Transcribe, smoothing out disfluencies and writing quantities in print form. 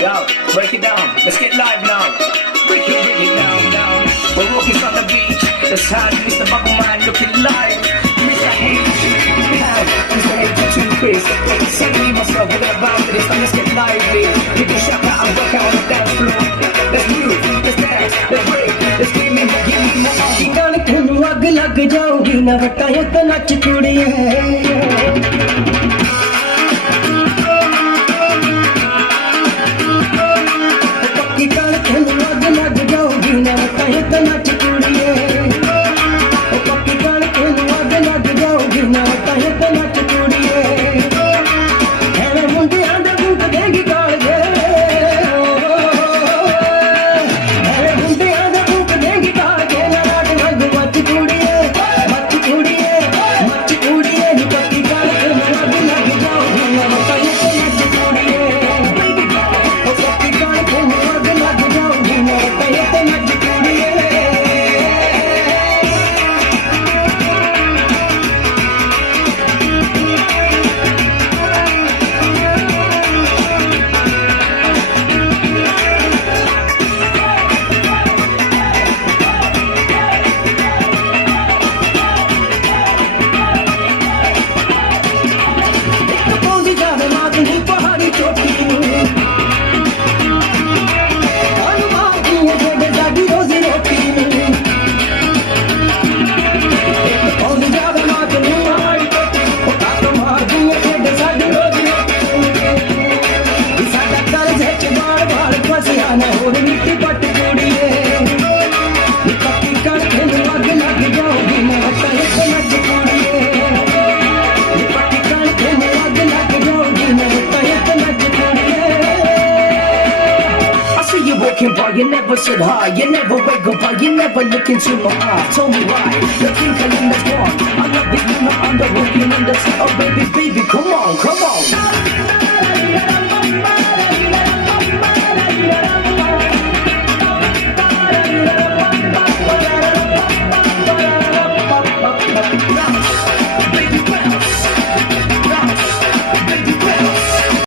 Yo, break it down. Let's get live now. Break it down. We're walking on the beach. That's how Mr. Bubble Man looking live. Mr. H. Mr. H to Chris. Send me myself with a vibe for this time. Let's get lively. We can shout out and work out on the dance floor. Let's move, let's dance, let's break, let's give me more. पक्की कणक नूं अग लग जाऊगी ना वटाए तो नच कुड़िए पक्की कणक नूं अग लग जाऊगी ना वटाए तो नच कुड़िए पक्की कणक नूं अग लग जाऊगी ना वटाए तो नच कुड़िए एवें मुंडियां दे दूध देगी कालजे एवें मुंडियां दे दूध देगी कालजे ना राग रंग मच कुड़िए नी पक्की कणक नूं अग लग जाऊगी ना वटाए तो नच कुड़िए पक्की कणक नूं अग लग जाऊगी ना वटाए तो नच कुड़िए पहुंच जावे मातनी पहाड़ी चोटी अनुमान की जेडे साडी रोजी रोटी पहुंच जावे मातनी पहाड़ी चोटी अनुमान की जेडे साडी रोजी रोटी साडा कर्ज है बार बार फसिया न होर मिट्टी पट कुड़िए नी पक्की कणक नूं अग लग जाऊगी ना वटाए तो नच कुड़िए नी पक्की कणक नूं अग लग जाऊगी ना वटाए तो नच कुड़िए I see you walking by, you never said hi. You never wake up, by, you never look into my eyes. Tell me why, you're thinking that's wrong. I love it, you're not under hook, you're under. Oh baby, come on.